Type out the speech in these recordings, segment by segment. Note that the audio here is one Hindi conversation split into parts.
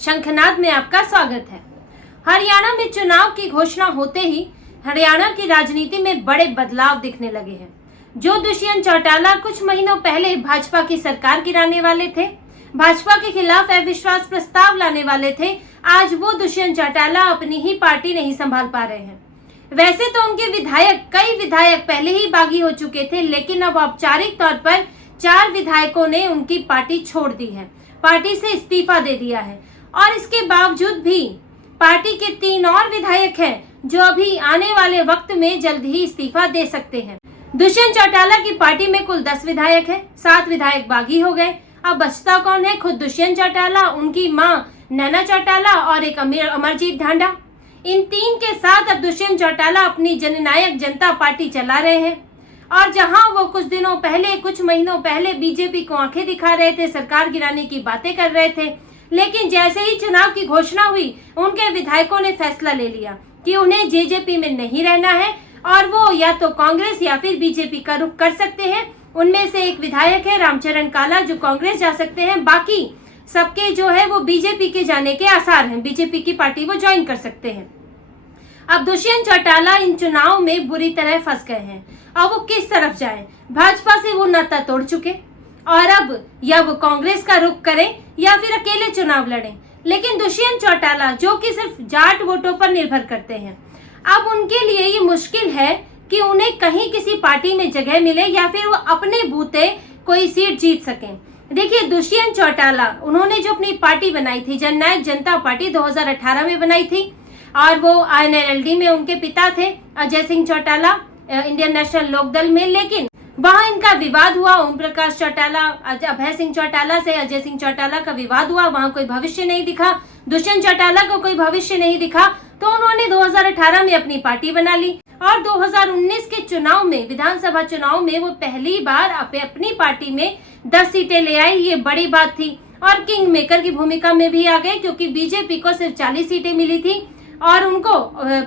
शंखनाद में आपका स्वागत है। हरियाणा में चुनाव की घोषणा होते ही हरियाणा की राजनीति में बड़े बदलाव दिखने लगे हैं। जो दुष्यंत चौटाला कुछ महीनों पहले भाजपा की सरकार गिराने वाले थे, भाजपा के खिलाफ अविश्वास प्रस्ताव लाने वाले थे, आज वो दुष्यंत चौटाला अपनी ही पार्टी नहीं संभाल पा रहे हैं। वैसे तो उनके कई विधायक पहले ही बागी हो चुके थे, लेकिन अब औपचारिक तौर पर 4 विधायकों ने उनकी पार्टी छोड़ दी है, पार्टी से इस्तीफा दे दिया है। और इसके बावजूद भी पार्टी के 3 और विधायक हैं जो अभी आने वाले वक्त में जल्द ही इस्तीफा दे सकते हैं। दुष्यंत चौटाला की पार्टी में कुल 10 विधायक हैं, 7 विधायक बागी हो गए। अब बचता कौन है? खुद दुष्यंत चौटाला, उनकी मां नैना चौटाला और एक अमरजीत ढांडा। इन 3 के साथ अब दुष्यंत चौटाला अपनी जननायक जनता पार्टी चला रहे हैं। और जहां वो कुछ महीनों पहले बीजेपी को आंखें दिखा रहे थे, सरकार गिराने की बातें कर रहे थे, लेकिन जैसे ही चुनाव की घोषणा हुई, उनके विधायकों ने फैसला ले लिया कि उन्हें जेजेपी में नहीं रहना है और वो या तो कांग्रेस या फिर बीजेपी का रुख कर सकते हैं। उनमें से एक विधायक है रामचरण काला जो कांग्रेस जा सकते हैं, बाकी सबके जो है वो बीजेपी के जाने के आसार हैं, बीजेपी की पार्टी वो ज्वाइन कर सकते हैं। अब दुष्यंत चौटाला इन चुनाव में बुरी तरह फंस गए हैं। अब वो किस तरफ जाएं? भाजपा से वो नाता तोड़ चुके और अब या वो कांग्रेस का रुख करें या फिर अकेले चुनाव लड़ें। लेकिन दुष्यंत चौटाला जो कि सिर्फ जाट वोटों पर निर्भर करते हैं, अब उनके लिए ये मुश्किल है कि उन्हें कहीं किसी पार्टी में जगह मिले या फिर वो अपने बूते कोई सीट जीत सकें। देखिए, दुष्यंत चौटाला उन्होंने जो अपनी पार्टी बनाई थी, जननायक जनता पार्टी 2018 में बनाई थी और वो INLD में उनके पिता थे अजय सिंह चौटाला, इंडियन नेशनल लोकदल में। लेकिन वहां इनका विवाद हुआ, ओम प्रकाश चौटाला अभय सिंह चौटाला से अजय सिंह चौटाला का विवाद हुआ, वहां कोई भविष्य नहीं दिखा, दुष्यंत चौटाला को कोई भविष्य नहीं दिखा, तो उन्होंने 2018 में अपनी पार्टी बना ली और 2019 के चुनाव में, विधानसभा चुनाव में वो पहली बार अपनी पार्टी में 10 सीटें ले आई। ये बड़ी बात थी और किंग मेकर की भूमिका में भी आ गए, क्योंकि बीजेपी को सिर्फ 40 सीटें मिली थी और उनको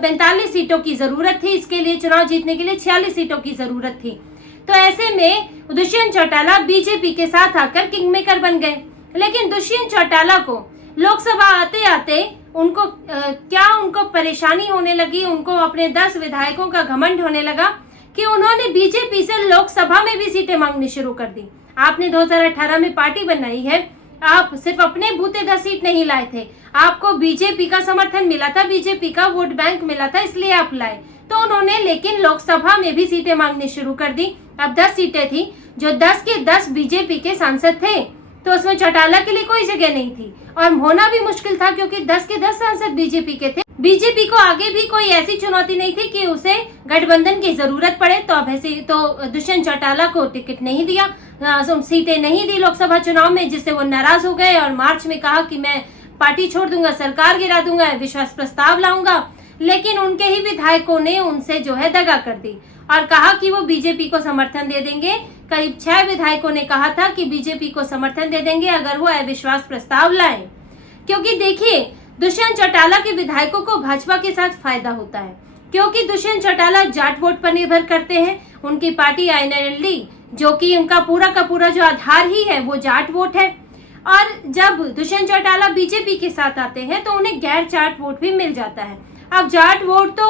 45 सीटों की जरूरत थी। इसके लिए चुनाव जीतने के लिए 46 सीटों की जरूरत थी। तो ऐसे में दुष्यंत चौटाला बीजेपी के साथ आकर किंग मेकर बन गए। लेकिन दुष्यंत चौटाला को लोकसभा आते आते उनको परेशानी होने लगी, उनको अपने 10 विधायकों का घमंड होने लगा कि उन्होंने बीजेपी से लोकसभा में भी सीटें मांगनी शुरू कर दी। आपने 2018 में पार्टी बनाई है, आप सिर्फ अपने बूते 10 सीट नहीं लाए थे, आपको बीजेपी का समर्थन मिला था, बीजेपी का वोट बैंक मिला था, इसलिए आप लाए। तो उन्होंने लेकिन लोकसभा में भी सीटें मांगनी शुरू कर दी। अब 10 सीटें थी, जो 10 के 10 बीजेपी के सांसद थे, तो उसमें चौटाला के लिए कोई जगह नहीं थी और होना भी मुश्किल था, क्योंकि 10 के 10 सांसद बीजेपी के थे। बीजेपी को आगे भी कोई ऐसी चुनौती नहीं थी कि उसे गठबंधन की जरूरत पड़े, तो दुष्यंत चौटाला को टिकट नहीं दिया, सीटें नहीं दी लोकसभा चुनाव में, जिससे वो नाराज हो गए और मार्च में कहा कि मैं पार्टी छोड़ दूंगा, सरकार गिरा दूंगा, विश्वास प्रस्ताव लाऊंगा। लेकिन उनके ही विधायकों ने उनसे जो है दगा कर दी और कहा कि वो बीजेपी को समर्थन दे देंगे। करीब 6 विधायकों ने कहा था कि बीजेपी को समर्थन दे देंगे अगर वो अविश्वास प्रस्ताव लाएं। क्योंकि देखिए, दुष्यंत चौटाला के विधायकों को भाजपा के साथ फायदा होता है, क्योंकि दुष्यंत चौटाला जाट वोट पर निर्भर करते हैं। उनकी पार्टी INLD, जो कि उनका पूरा का पूरा जो आधार ही है वो जाट वोट है। और जब दुष्यंत चौटाला बीजेपी के साथ आते हैं तो उन्हें गैर जाट वोट भी मिल जाता है। अब जाट वोट तो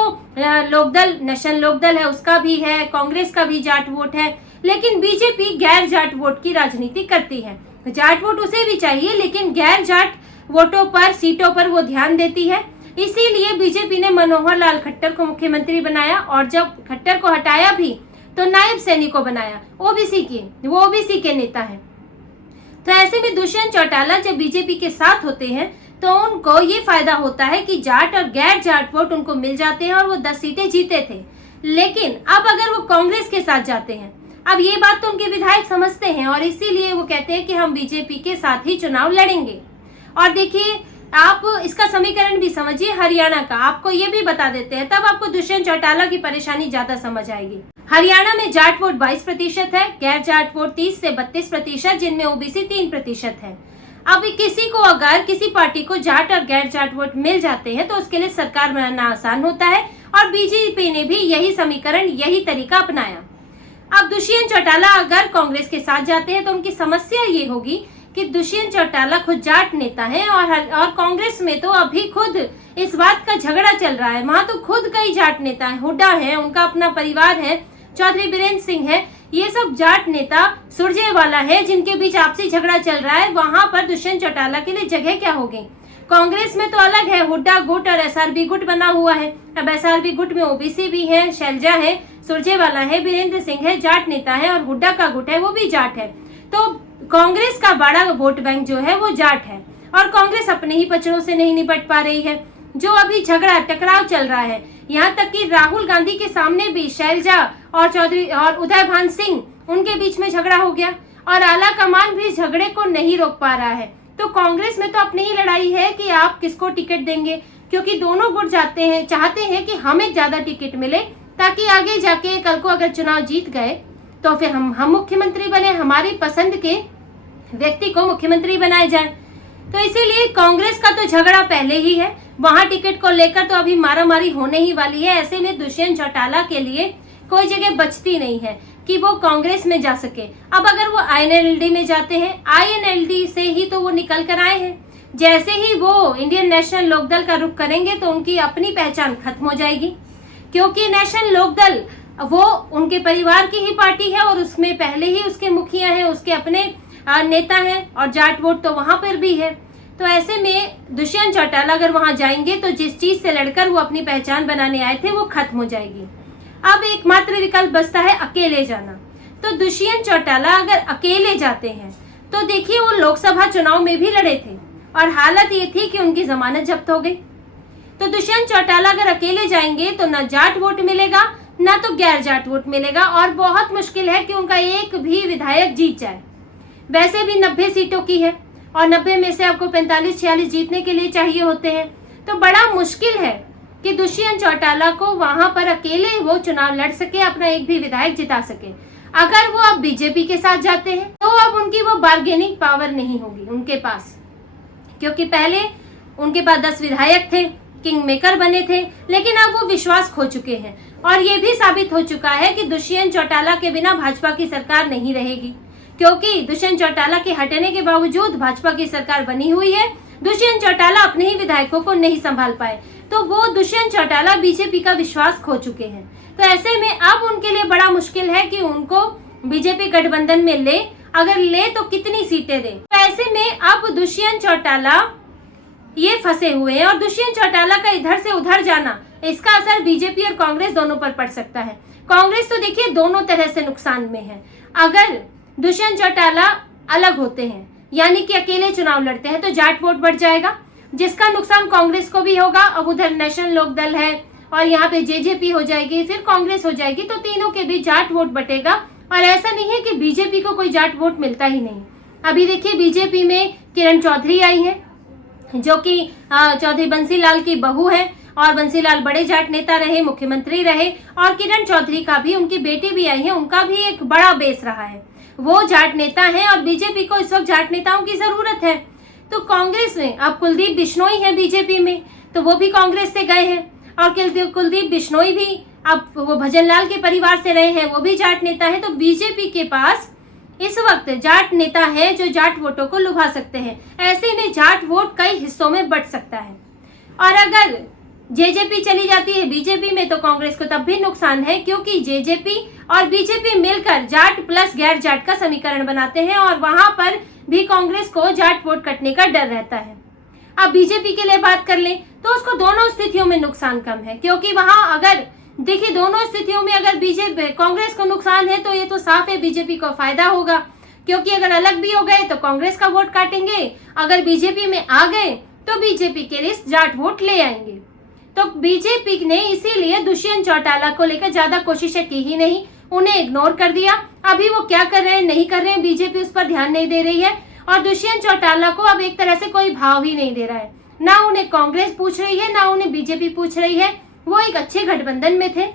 लोकदल, नेशनल लोकदल है, उसका भी है, कांग्रेस का भी जाट वोट है, लेकिन बीजेपी गैर जाट वोट की राजनीति करती है। जाट वोट उसे भी चाहिए, लेकिन गैर जाट वोटों पर, सीटों पर वो ध्यान देती है। इसीलिए बीजेपी ने मनोहर लाल खट्टर को मुख्यमंत्री बनाया और जब खट्टर को हटाया भी तो नायब सैनी को बनाया, वो ओबीसी के नेता है। तो ऐसे में दुष्यंत चौटाला जब बीजेपी के साथ होते हैं तो उनको ये फायदा होता है कि जाट और गैर जाट वोट उनको मिल जाते हैं और वो 10 सीटें जीते थे। लेकिन अब अगर वो कांग्रेस के साथ जाते हैं, अब ये बात तो उनके विधायक समझते हैं और इसीलिए वो कहते हैं कि हम बीजेपी के साथ ही चुनाव लड़ेंगे। और देखिए, आप इसका समीकरण भी समझिए हरियाणा का, आपको ये भी बता देते हैं, तब आपको दुष्यंत चौटाला की परेशानी ज्यादा समझ आएगी। हरियाणा में जाट वोट 22% है, गैर जाट वोट 30 से 32%, जिनमें ओबीसी 3% है। अब किसी को अगर किसी पार्टी को जाट और गैर जाट वोट मिल जाते हैं तो उसके लिए सरकार बनाना आसान होता है और बीजेपी ने भी यही समीकरण, यही तरीका अपनाया। अब दुष्यंत चौटाला अगर कांग्रेस के साथ जाते हैं तो उनकी समस्या ये होगी कि दुष्यंत चौटाला खुद जाट नेता है और कांग्रेस में तो अभी खुद इस बात का झगड़ा चल रहा है। वहां तो खुद कई जाट नेता है, हुड्डा है, उनका अपना परिवार है, चौधरी बीरेंद्र सिंह है, ये सब जाट नेता सुरजेवाला है जिनके बीच आपसी झगड़ा चल रहा है। वहां पर दुष्यंत चौटाला के लिए जगह क्या होगी? कांग्रेस में तो अलग है, हुड्डा गुट और एसआरबी गुट बना हुआ है। अब एसआरबी गुट में ओबीसी भी है, शैलजा है, सुरजेवाला है, बीरेंद्र सिंह है, जाट नेता है, और हुड्डा का गुट है वो भी जाट है। तो कांग्रेस का बड़ा वोट बैंक जो है वो जाट है और कांग्रेस अपने ही पचड़ों से नहीं निपट पा रही है। जो अभी झगड़ा टकराव चल रहा है, यहाँ तक कि राहुल गांधी के सामने भी शैलजा और चौधरी और उदय भान सिंह उनके बीच में झगड़ा हो गया और आला कमान भी झगड़े को नहीं रोक पा रहा है। तो कांग्रेस में तो अपनी ही लड़ाई है कि आप किसको टिकट देंगे, क्योंकि दोनों गुट चाहते हैं कि हमें ज्यादा टिकट मिले ताकि आगे जाके कल को अगर चुनाव जीत गए तो फिर हम मुख्यमंत्री बने, हमारी पसंद के व्यक्ति को मुख्यमंत्री बनाया जाए। तो इसीलिए कांग्रेस का तो झगड़ा पहले ही है, वहां टिकट को लेकर तो अभी मारामारी होने ही वाली है। ऐसे में दुष्यंत चौटाला के लिए कोई जगह बचती नहीं है कि वो कांग्रेस में जा सके। अब अगर वो आईएनएलडी में जाते हैं, आईएनएलडी से ही तो वो निकल कर आए हैं, जैसे ही वो इंडियन नेशनल लोकदल का रुख करेंगे तो उनकी अपनी पहचान खत्म हो जाएगी, क्योंकि नेशनल लोकदल वो उनके परिवार की ही पार्टी है और उसमें पहले ही उसके मुखिया हैं, उसके अपने नेता हैं और जाट वोट तो वहां पर भी है। तो ऐसे में दुष्यंत चौटाला अगर वहां जाएंगे तो जिस चीज से लड़कर वो अपनी पहचान बनाने आए थे वो खत्म हो जाएगी। अब एकमात्र विकल्प बचता है अकेले जाना। तो दुष्यंत चौटाला अगर अकेले जाते हैं तो देखिए वो लोकसभा चुनाव में भी लड़े थे और हालत ये थी कि उनकी जमानत जब्त हो गई। तो दुष्यंत चौटाला अगर अकेले जाएंगे तो ना जाट वोट मिलेगा ना तो गैर जाट वोट मिलेगा और बहुत मुश्किल है कि उनका एक भी विधायक जीत जाए। वैसे भी 90 सीटों की है और 90 में से आपको 45-46 जीतने के लिए चाहिए होते हैं। तो बड़ा मुश्किल है कि दुष्यंत चौटाला को वहां पर अकेले वो चुनाव लड़ सके, अपना एक भी विधायक जिता सके। अगर वो अब बीजेपी के साथ जाते हैं तो अब उनकी वो बार्गेनिंग पावर नहीं होगी उनके पास, क्योंकि पहले उनके पास 10 विधायक थे, किंग मेकर बने थे, लेकिन अब वो विश्वास खो चुके हैं और ये भी साबित हो चुका है कि दुष्यंत चौटाला के बिना भाजपा की सरकार नहीं रहेगी, क्योंकि दुष्यंत चौटाला के हटने के बावजूद भाजपा की सरकार बनी हुई है। दुष्यंत चौटाला अपने ही विधायकों को नहीं संभाल पाए तो वो दुष्यंत चौटाला बीजेपी का विश्वास खो चुके हैं। तो ऐसे में अब उनके लिए बड़ा मुश्किल है कि उनको बीजेपी गठबंधन में ले, अगर ले तो कितनी सीटें दे। तो ऐसे में अब दुष्यंत चौटाला ये फंसे हुए हैं और दुष्यंत चौटाला का इधर से उधर जाना, इसका असर बीजेपी और कांग्रेस दोनों पर पड़ सकता है। कांग्रेस तो देखिए दोनों तरह से नुकसान में है। अगर दुष्यंत चौटाला अलग होते हैं यानी कि अकेले चुनाव लड़ते हैं तो जाट वोट बढ़ जाएगा, जिसका नुकसान कांग्रेस को भी होगा। अब उधर नेशनल लोकदल है और यहाँ पे जेजेपी हो जाएगी, फिर कांग्रेस हो जाएगी, तो तीनों के बीच जाट वोट बटेगा। और ऐसा नहीं है कि बीजेपी को कोई जाट वोट मिलता ही नहीं। अभी देखिए बीजेपी में किरण चौधरी आई है जो कि चौधरी बंसीलाल की बहू है और बंसीलाल बड़े जाट नेता रहे, मुख्यमंत्री रहे, और किरण चौधरी का भी, उनकी बेटी भी आई है, उनका भी एक बड़ा बेस रहा है, वो जाट नेता है और बीजेपी को इस वक्त जाट नेताओं की जरूरत है। तो कांग्रेस में अब कुलदीप बिश्नोई है बीजेपी में, तो वो भी कांग्रेस से गए हैं और कुलदीप बिश्नोई भी अब वो भजनलाल के परिवार से रहे हैं, वो भी जाट नेता है। तो बीजेपी के पास इस वक्त जाट नेता है जो जाट वोटों को लुभा सकते हैं। ऐसे में जाट वोट कई हिस्सों में बंट सकता है और अगर जेजेपी चली जाती है बीजेपी में तो कांग्रेस को तब भी नुकसान है, क्योंकि जेजेपी और बीजेपी मिलकर जाट प्लस गैर जाट का समीकरण बनाते हैं और वहां पर भी कांग्रेस को जाट वोट कटने का डर रहता है। अब बीजेपी के लिए बात कर लें तो उसको दोनों स्थितियों में नुकसान कम है, क्योंकि वहां अगर देखिए दोनों स्थितियों में अगर बीजेपी कांग्रेस को नुकसान है तो ये तो साफ है बीजेपी को फायदा होगा, क्योंकि अगर अलग भी हो गए तो कांग्रेस का वोट काटेंगे, अगर बीजेपी में आ गए तो बीजेपी के लिए जाट वोट ले आएंगे। तो बीजेपी ने इसीलिए दुष्यंत चौटाला को लेकर ज्यादा कोशिशें की ही नहीं, उन्हें इग्नोर कर दिया। अभी वो क्या कर रहे हैं नहीं कर रहे हैं बीजेपी उस पर ध्यान नहीं दे रही है और दुष्यंत चौटाला को अब एक तरह से कोई भाव ही नहीं दे रहा है, ना उन्हें कांग्रेस पूछ रही है ना उन्हें बीजेपी पूछ रही है। वो एक अच्छे गठबंधन में थे,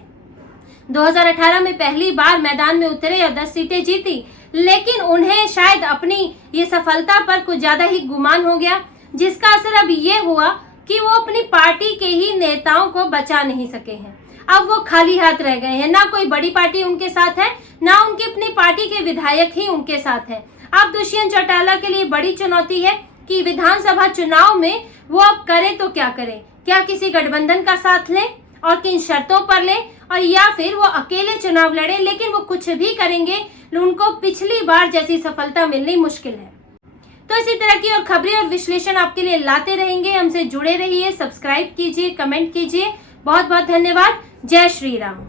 2018 में पहली बार मैदान में उतरे और 10 सीटें जीती, लेकिन उन्हें शायद अपनी ये सफलता पर कुछ ज्यादा ही गुमान हो गया, जिसका असर अब ये हुआ कि वो अपनी पार्टी के ही नेताओं को बचा नहीं सके हैं। अब वो खाली हाथ रह गए हैं, ना कोई बड़ी पार्टी उनके साथ है ना उनकी अपनी पार्टी के विधायक ही उनके साथ है। अब दुष्यंत चौटाला के लिए बड़ी चुनौती है कि विधानसभा चुनाव में वो अब करे तो क्या करे, क्या किसी गठबंधन का साथ लें और किन शर्तों पर लें, और या फिर वो अकेले चुनाव लड़े। लेकिन वो कुछ भी करेंगे उनको पिछली बार जैसी सफलता मिलनी मुश्किल है। तो इसी तरह की और खबरें और विश्लेषण आपके लिए लाते रहेंगे। हमसे जुड़े रहिए, सब्सक्राइब कीजिए, कमेंट कीजिए। बहुत बहुत धन्यवाद। जय श्री राम।